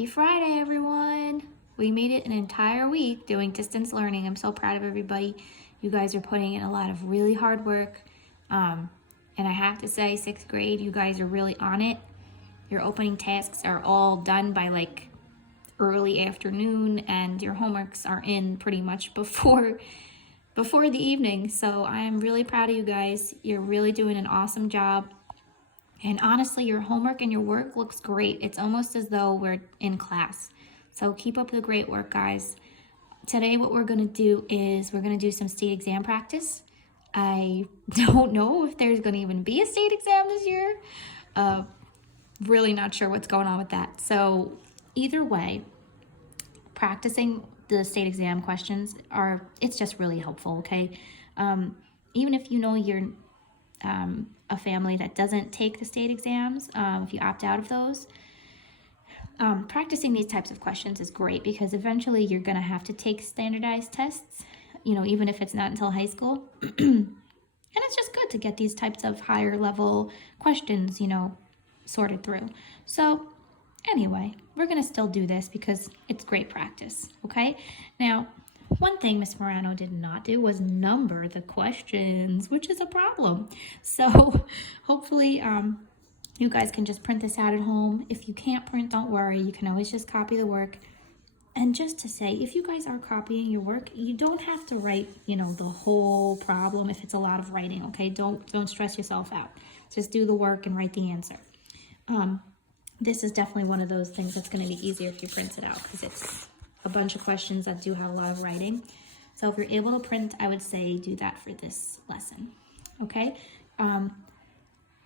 Happy Friday, everyone. We made it an entire week doing distance learning. I'm so proud of everybody. You guys are putting in a lot of really hard work. And I have to say, 6th grade, you guys are really on it. Your opening tasks are all done by like early afternoon, and your homeworks are in pretty much before the evening. So I am really proud of you guys. You're really doing an awesome job. And honestly, your homework and your work looks great. It's almost as though we're in class. So keep up the great work, guys. Today, what we're gonna do is we're gonna do some state exam practice. I don't know if there's gonna even be a state exam this year. Really not sure what's going on with that. So either way, practicing the state exam questions it's just really helpful, okay? Even if you know you're a family that doesn't take the state exams, if you opt out of those, practicing these types of questions is great because eventually you're going to have to take standardized tests, even if it's not until high school. And it's just good to get these types of higher level questions, sorted through. So anyway, we're going to still do this because it's great practice, okay? Now, one thing Miss Morano did not do was number the questions, which is a problem. So hopefully you guys can just print this out at home. If you can't print, don't worry. You can always just copy the work. And just to say, if you guys are copying your work, you don't have to write, the whole problem if it's a lot of writing, okay? Don't stress yourself out. Just do the work and write the answer. This is definitely one of those things that's going to be easier if you print it out because it's a bunch of questions that do have a lot of writing. So if you're able to print, I would say do that for this lesson, okay?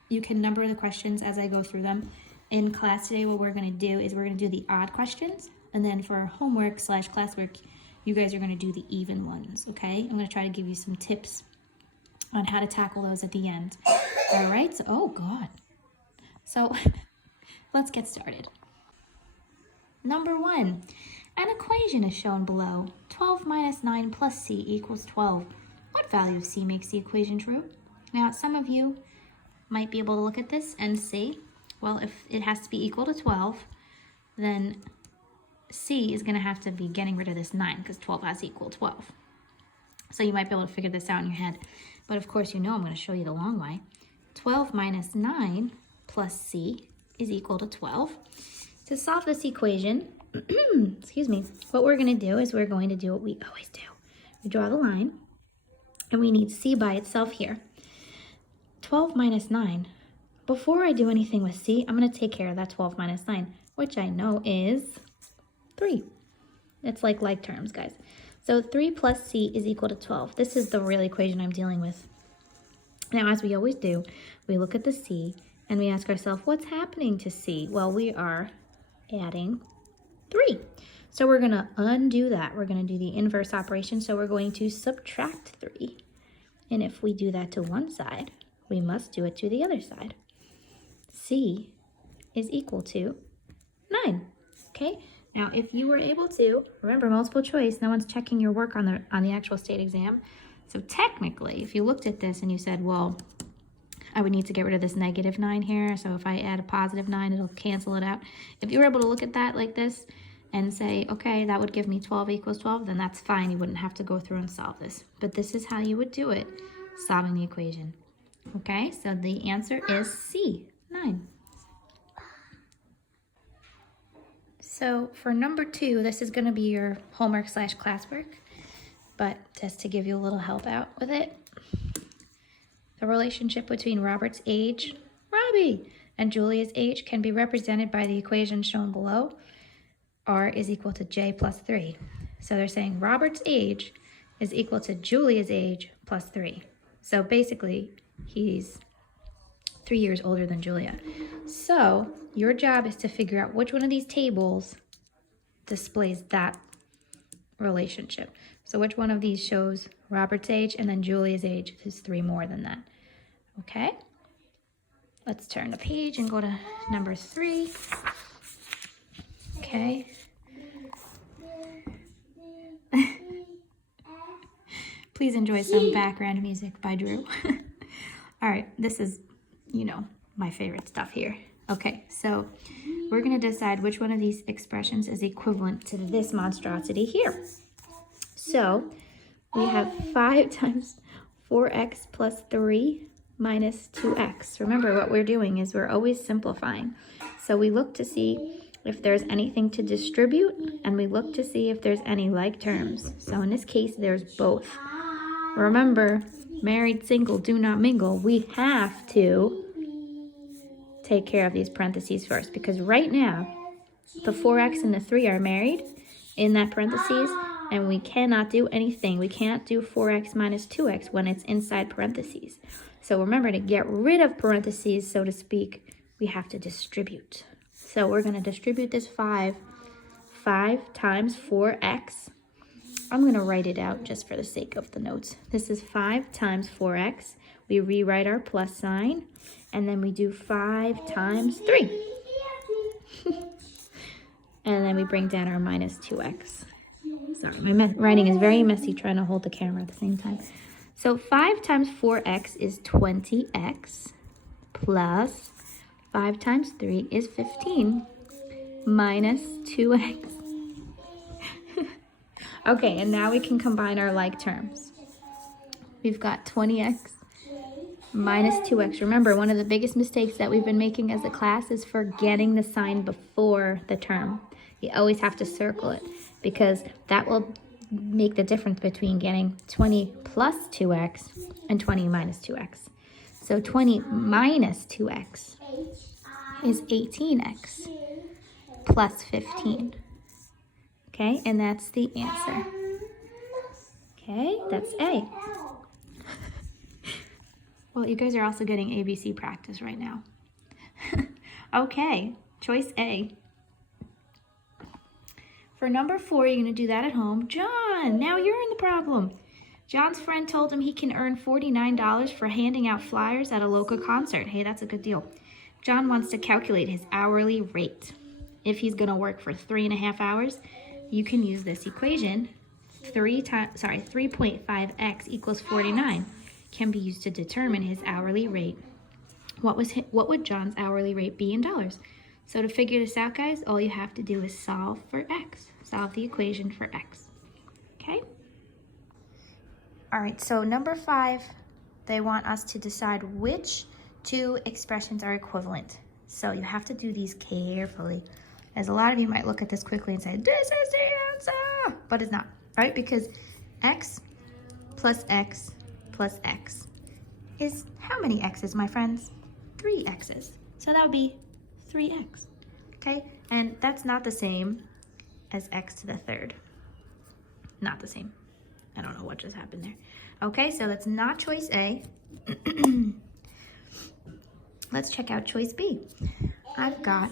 You can number the questions as I go through them. In class today, what we're going to do is we're going to do the odd questions, and then for homework / classwork, you guys are going to do the even ones, okay? I'm going to try to give you some tips on how to tackle those at the end. All right, so, oh God. So let's get started. Number 1. An equation is shown below. 12 minus 9 plus c equals 12. What value of c makes the equation true? Now, some of you might be able to look at this and see, well, if it has to be equal to 12, then c is going to have to be getting rid of this 9 because 12 has to equal 12. So you might be able to figure this out in your head. But of course, I'm going to show you the long way. 12 minus 9 plus c is equal to 12. To solve this equation, excuse me, what we're going to do is we're going to do what we always do. We draw the line, and we need c by itself here. 12 minus 9. Before I do anything with c, I'm going to take care of that 12 minus 9, which I know is 3. It's like terms, guys. So 3 plus c is equal to 12. This is the real equation I'm dealing with. Now, as we always do, we look at the c, and we ask ourselves, what's happening to c? Well, we are adding 3. So we're going to undo that. We're going to do the inverse operation. So we're going to subtract 3. And if we do that to one side, we must do it to the other side. C is equal to 9. Okay? Now, if you were able to, remember multiple choice, no one's checking your work on the actual state exam. So technically, if you looked at this and you said, well, I would need to get rid of this negative 9 here. So if I add a positive 9, it'll cancel it out. If you were able to look at that like this and say, okay, that would give me 12 equals 12, then that's fine. You wouldn't have to go through and solve this. But this is how you would do it, solving the equation. Okay, so the answer is C, 9. So for number 2, this is going to be your homework / classwork. But just to give you a little help out with it, the relationship between Robert's age, Robbie, and Julia's age can be represented by the equation shown below. R is equal to J plus 3. So they're saying Robert's age is equal to Julia's age plus 3. So basically, he's 3 years older than Julia. So your job is to figure out which one of these tables displays that relationship. So which one of these shows Robert's age and then Julia's age is 3 more than that. Okay? Let's turn the page and go to number 3. Okay. Please enjoy some background music by Drew. All right, this is, my favorite stuff here. Okay, so we're going to decide which one of these expressions is equivalent to this monstrosity here. So we have 5 times 4x plus 3 minus 2x. Remember, what we're doing is we're always simplifying. So we look to see if there's anything to distribute, and we look to see if there's any like terms. So in this case, there's both. Remember, married, single, do not mingle. We have to take care of these parentheses first, because right now, the 4x and the 3 are married in that parentheses, and we cannot do anything. We can't do 4x minus 2x when it's inside parentheses. So remember, to get rid of parentheses, so to speak, we have to distribute. So we're going to distribute this 5 times 4x. I'm going to write it out just for the sake of the notes. This is 5 times 4x. We rewrite our plus sign, and then we do 5 times 3. And then we bring down our minus 2x. Sorry, my writing is very messy trying to hold the camera at the same time. So 5 times 4x is 20x plus 5 times 3 is 15 minus 2x. Okay, and now we can combine our like terms. We've got 20x minus 2x. Remember, one of the biggest mistakes that we've been making as a class is forgetting the sign before the term. You always have to circle it, because that will make the difference between getting 20 plus 2x and 20 minus 2x. So 20 minus 2x is 18x plus 15. Okay, and that's the answer. Okay, that's A. Well, you guys are also getting ABC practice right now. Okay, choice A. For number 4, you're going to do that at home. John, now you're in the problem. John's friend told him he can earn $49 for handing out flyers at a local concert. Hey, that's a good deal. John wants to calculate his hourly rate. If he's going to work for 3.5 hours, you can use this equation. 3.5x equals 49 can be used to determine his hourly rate. What would John's hourly rate be in dollars? So to figure this out, guys, all you have to do is solve for x. Solve the equation for x. Okay? All right, so number 5, they want us to decide which 2 expressions are equivalent. So you have to do these carefully, as a lot of you might look at this quickly and say, this is the answer, but it's not, right? Because x plus x plus x is how many x's, my friends? 3 x's. So that would be 3x, okay? And that's not the same as x to the 3rd. Not the same. I don't know what just happened there. Okay, so that's not choice A. Let's check out choice B. I've got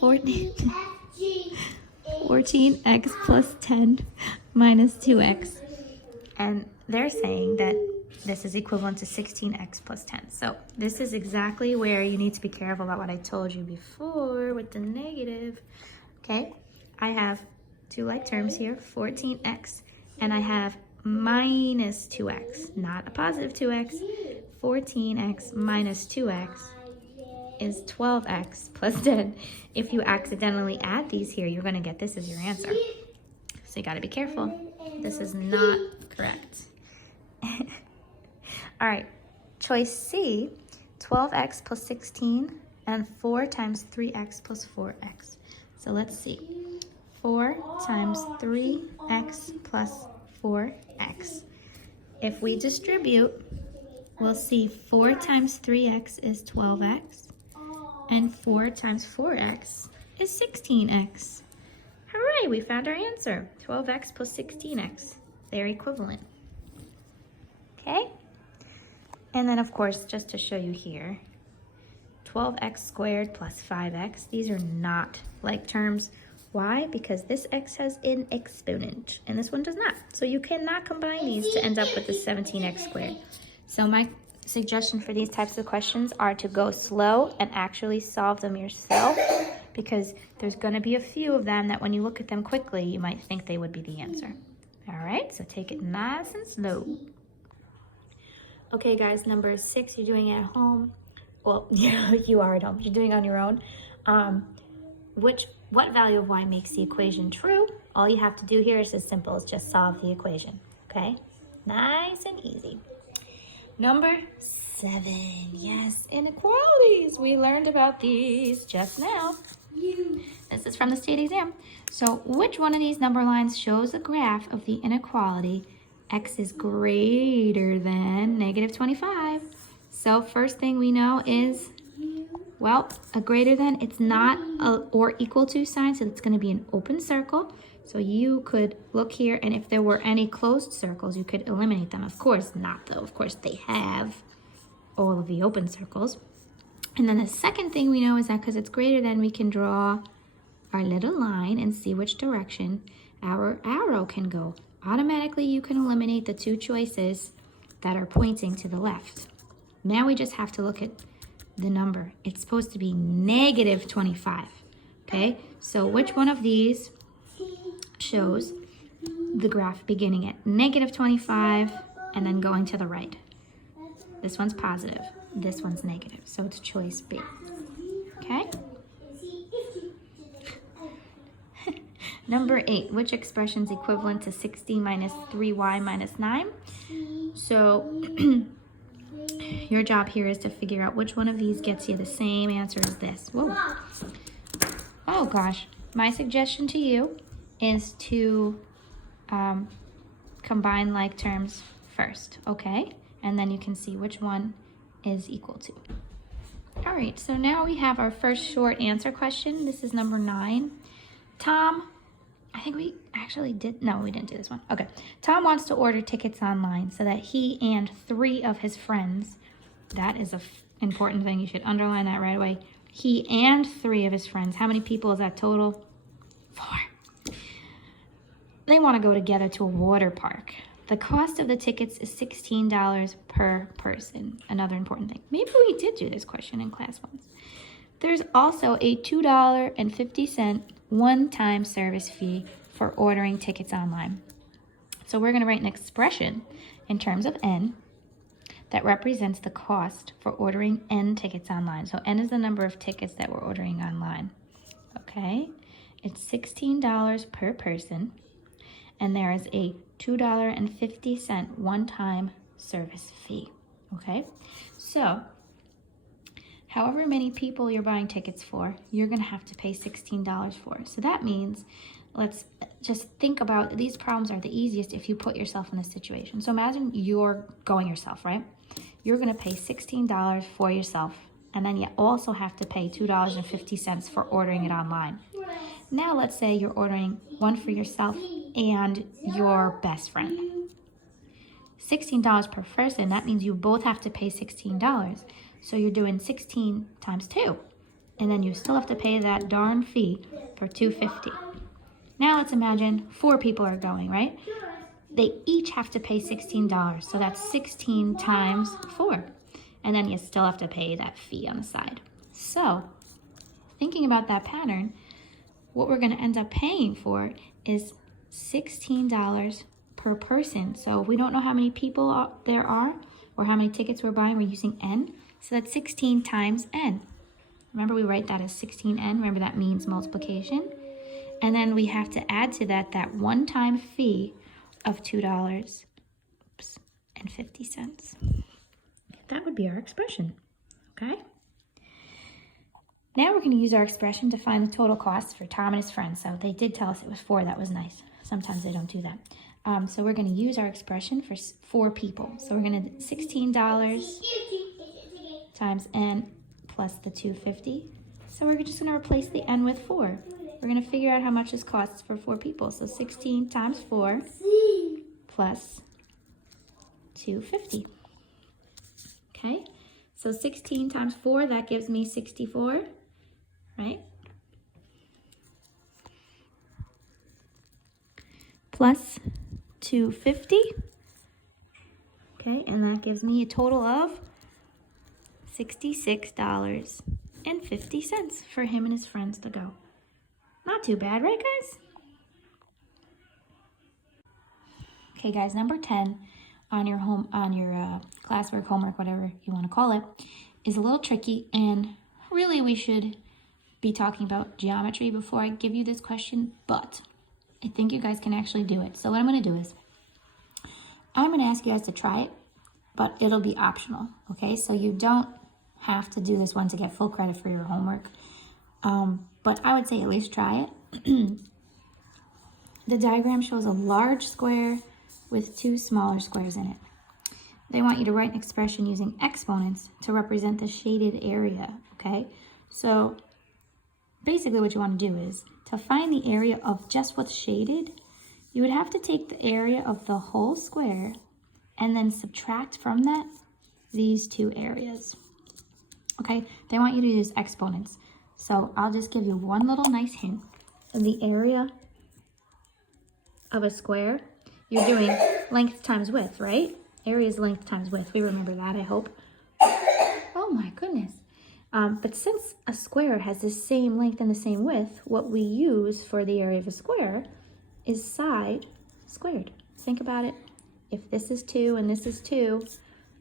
14x plus 10 minus 2x. And they're saying that this is equivalent to 16x plus 10. So this is exactly where you need to be careful about what I told you before with the negative. Okay, I have 2 like terms here, 14x, and I have minus 2x, not a positive 2x. 14x minus 2x is 12x plus 10. If you accidentally add these here, you're going to get this as your answer. So you got to be careful. This is not correct. All right, choice C, 12x plus 16 and 4 times 3x plus 4x. So let's see. 4 times 3x plus 4x. If we distribute, we'll see 4 times 3x is 12x, and 4 times 4x is 16x. Hooray, we found our answer. 12x plus 16x. They're equivalent. Okay? And then, of course, just to show you here, 12x squared plus 5x. These are not like terms. Why? Because this x has an exponent, and this one does not. So you cannot combine these to end up with the 17x squared. So my suggestion for these types of questions are to go slow and actually solve them yourself, because there's going to be a few of them that when you look at them quickly, you might think they would be the answer. All right, so take it nice and slow. Okay, guys, number 6, you're doing it at home. well, you are at home, you're doing it on your own. What value of y makes the equation true? All you have to do here is as simple as just solve the equation, okay? Nice and easy. Number 7, yes, inequalities. We learned about these just now. This is from the state exam. So which one of these number lines shows a graph of the inequality x is greater than negative 25? So first thing we know is, well, a greater than, it's not a or equal to sign, so it's going to be an open circle. So you could look here, and if there were any closed circles, you could eliminate them. Of course not, though. Of course, they have all of the open circles. And then the second thing we know is that because it's greater than, we can draw our little line and see which direction our arrow can go. Automatically, you can eliminate the two choices that are pointing to the left. Now we just have to look at the number. It's supposed to be negative 25, okay? So which one of these shows the graph beginning at negative 25 and then going to the right? This one's positive, this one's negative, so it's choice B, okay? Number 8, which expression is equivalent to 60 minus 3y minus 9? So your job here is to figure out which one of these gets you the same answer as this. Whoa. Oh gosh, my suggestion to you is to combine like terms first, okay? And then you can see which one is equal to. All right, so now we have our first short answer question. This is number 9. Tom, I think we actually did, no, we didn't do this one. Okay, Tom wants to order tickets online so that he and 3 of his friends, that is an important thing, you should underline that right away. He and 3 of his friends, how many people is that total? 4. They want to go together to a water park. The cost of the tickets is $16 per person. Another important thing. Maybe we did do this question in class once. There's also a $2.50 one-time service fee for ordering tickets online. So we're going to write an expression in terms of N that represents the cost for ordering N tickets online. So N is the number of tickets that we're ordering online. Okay? It's $16 per person. And there is a $2.50 one-time service fee, okay? So, however many people you're buying tickets for, you're gonna have to pay $16 for. So that means, let's just think about, these problems are the easiest if you put yourself in this situation. So imagine you're going yourself, right? You're gonna pay $16 for yourself, and then you also have to pay $2.50 for ordering it online. Now let's say you're ordering one for yourself and your best friend. $16 per person, that means you both have to pay $16. So you're doing 16 times 2. And then you still have to pay that darn fee for $2.50. Now let's imagine 4 people are going, right? They each have to pay $16. So that's 16 times 4. And then you still have to pay that fee on the side. So thinking about that pattern, what we're going to end up paying for is $16 per person. So we don't know how many people there are or how many tickets we're buying. We're using N. So that's 16 times N. Remember, we write that as 16N. Remember, that means multiplication. And then we have to add to that one-time fee of $2.50. That would be our expression, okay? Now we're going to use our expression to find the total cost for Tom and his friends. So they did tell us it was 4. That was nice. Sometimes they don't do that. So we're going to use our expression for 4 people. So we're going to $16 times N plus the $2.50. So we're just going to replace the N with 4. We're going to figure out how much this costs for 4 people. So 16 times 4 plus $2.50. Okay? So 16 times 4, that gives me 64, right? Plus $2.50. Okay, and that gives me a total of $66.50 for him and his friends to go. Not too bad, right, guys? Okay, guys, number 10 on your classwork, homework, whatever you want to call it, is a little tricky, and really we should be talking about geometry before I give you this question, but I think you guys can actually do it. So what I'm going to do is I'm going to ask you guys to try it, but it'll be optional, okay? So you don't have to do this one to get full credit for your homework, but I would say at least try it. The diagram shows a large square with two smaller squares in it. They want you to write an expression using exponents to represent the shaded area, okay? So basically what you want to do is to find the area of just what's shaded, you would have to take the area of the whole square and then subtract from that these two areas, okay? They want you to use exponents. So I'll just give you one little nice hint. In the area of a square, you're doing length times width, right? Area is length times width. We remember that, I hope. Oh my goodness. But since a square has the same length and the same width, what we use for the area of a square is side squared. Think about it. If this is 2 and this is 2,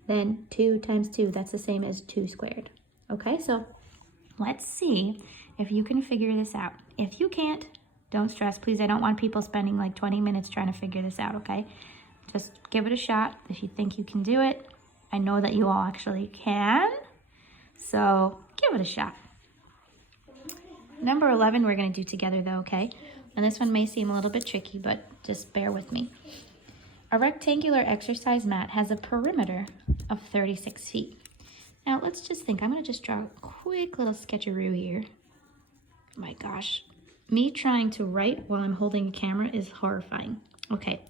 then 2 times 2, that's the same as 2 squared. Okay, so let's see if you can figure this out. If you can't, don't stress, please. I don't want people spending like 20 minutes trying to figure this out, okay? Just give it a shot. If you think you can do it, I know that you all actually can. So give it a shot. Number 11 we're going to do together though, okay? And this one may seem a little bit tricky, but just bear with me. A rectangular exercise mat has a perimeter of 36 feet. Now let's just think. I'm going to just draw a quick little sketcheroo here. Oh my gosh. Me trying to write while I'm holding a camera is horrifying. Okay.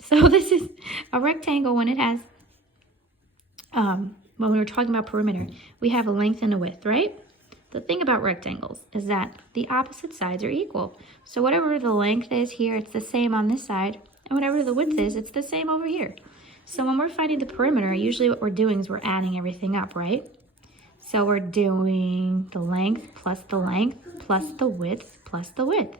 So this is a rectangle when it has, when we were talking about perimeter, we have a length and a width, right? The thing about rectangles is that the opposite sides are equal. So whatever the length is here, it's the same on this side, and whatever the width is, it's the same over here. So when we're finding the perimeter, usually what we're doing is we're adding everything up, right? So we're doing the length plus the length plus the width plus the width.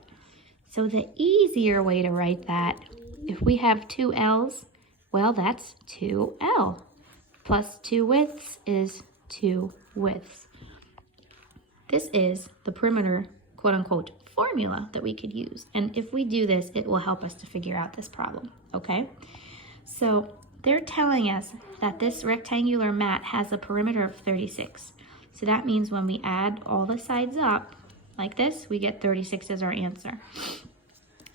So the easier way to write that, if we have two L's, well, that's 2L. Plus 2 widths is 2 widths. This is the perimeter, quote unquote, formula that we could use. And if we do this, it will help us to figure out this problem, okay? So they're telling us that this rectangular mat has a perimeter of 36. So that means when we add all the sides up, like this, we get 36 as our answer.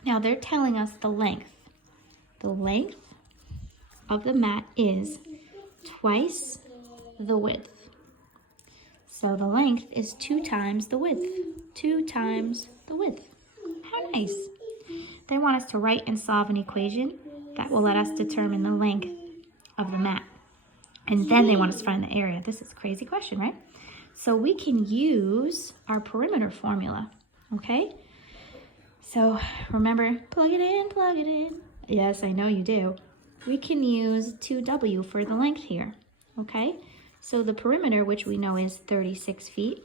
Now they're telling us the length. The length of the mat is twice the width. So the length is 2 times the width. 2 times the width. How nice. They want us to write and solve an equation that will let us determine the length of the mat. And then they want us to find the area. This is a crazy question, right? So we can use our perimeter formula, okay? So remember, plug it in, plug it in. Yes, I know you do. We can use 2W for the length here, okay? So the perimeter, which we know is 36 feet.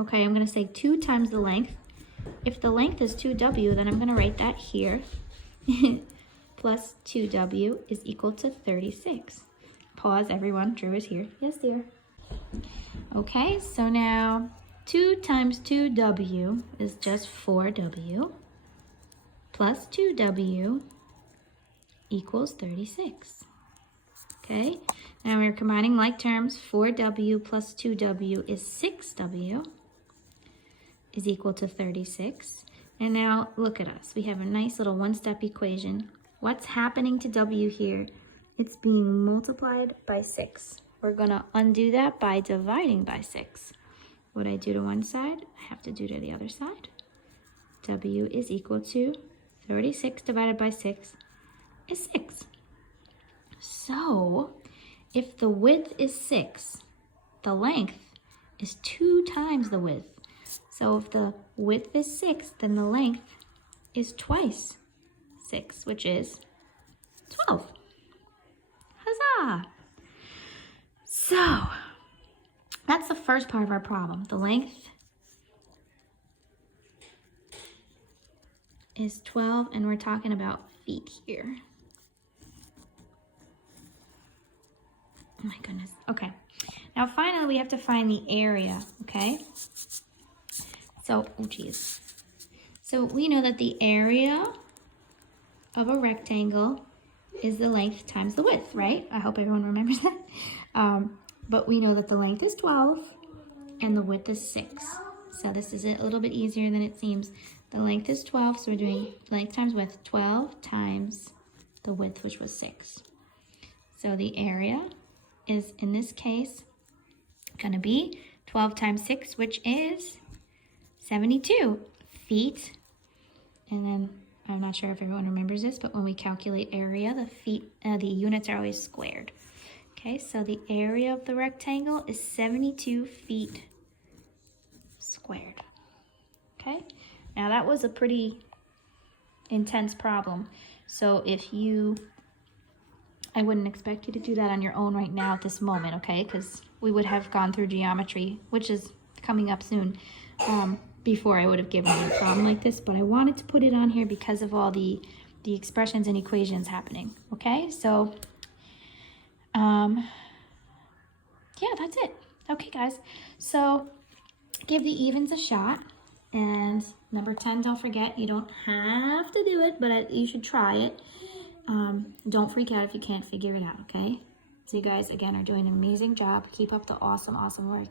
Okay, I'm going to say 2 times the length. If the length is 2W, then I'm going to write that here. Plus 2W is equal to 36. Pause, everyone. Drew is here. Yes, dear. Okay, so now 2 times 2W is just 4W. Plus 2W equals 36. Okay, now we're combining like terms. 4W plus 2W is 6W is equal to 36. And now look at us. We have a nice little one-step equation. What's happening to W here? It's being multiplied by 6. We're going to undo that by dividing by 6. What I do to one side, I have to do to the other side. W is equal to 36 divided by 6 is 6. So, if the width is 6, the length is 2 times the width. So if the width is 6, then the length is twice 6, which is 12. Huzzah! So, that's the first part of our problem. The length is 12, and we're talking about feet here. Oh my goodness. Okay. Now finally we have to find the area, okay? So, oh geez. So we know that the area of a rectangle is the length times the width, right? I hope everyone remembers that. But we know that the length is 12 and the width is 6. So this is a little bit easier than it seems. The length is 12, so we're doing length times width. 12 times the width, which was 6. So the area is, in this case, going to be 12 times 6, which is 72 feet. And then, I'm not sure if everyone remembers this, but when we calculate area, the units are always squared. Okay, so the area of the rectangle is 72 feet squared. Okay, now that was a pretty intense problem. So I wouldn't expect you to do that on your own right now at this moment, okay? Because we would have gone through geometry, which is coming up soon, before I would have given you a problem like this. But I wanted to put it on here because of all the expressions and equations happening, okay? So, yeah, that's it. Okay, guys. So, give the evens a shot. And number 10, don't forget, you don't have to do it, but you should try it. Don't freak out if you can't figure it out, okay? So you guys, again, are doing an amazing job. Keep up the awesome, awesome work.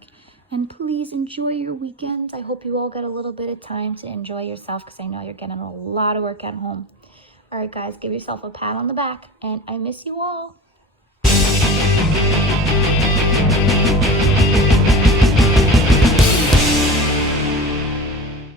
And please enjoy your weekends. I hope you all get a little bit of time to enjoy yourself because I know you're getting a lot of work at home. All right, guys, give yourself a pat on the back, and I miss you all.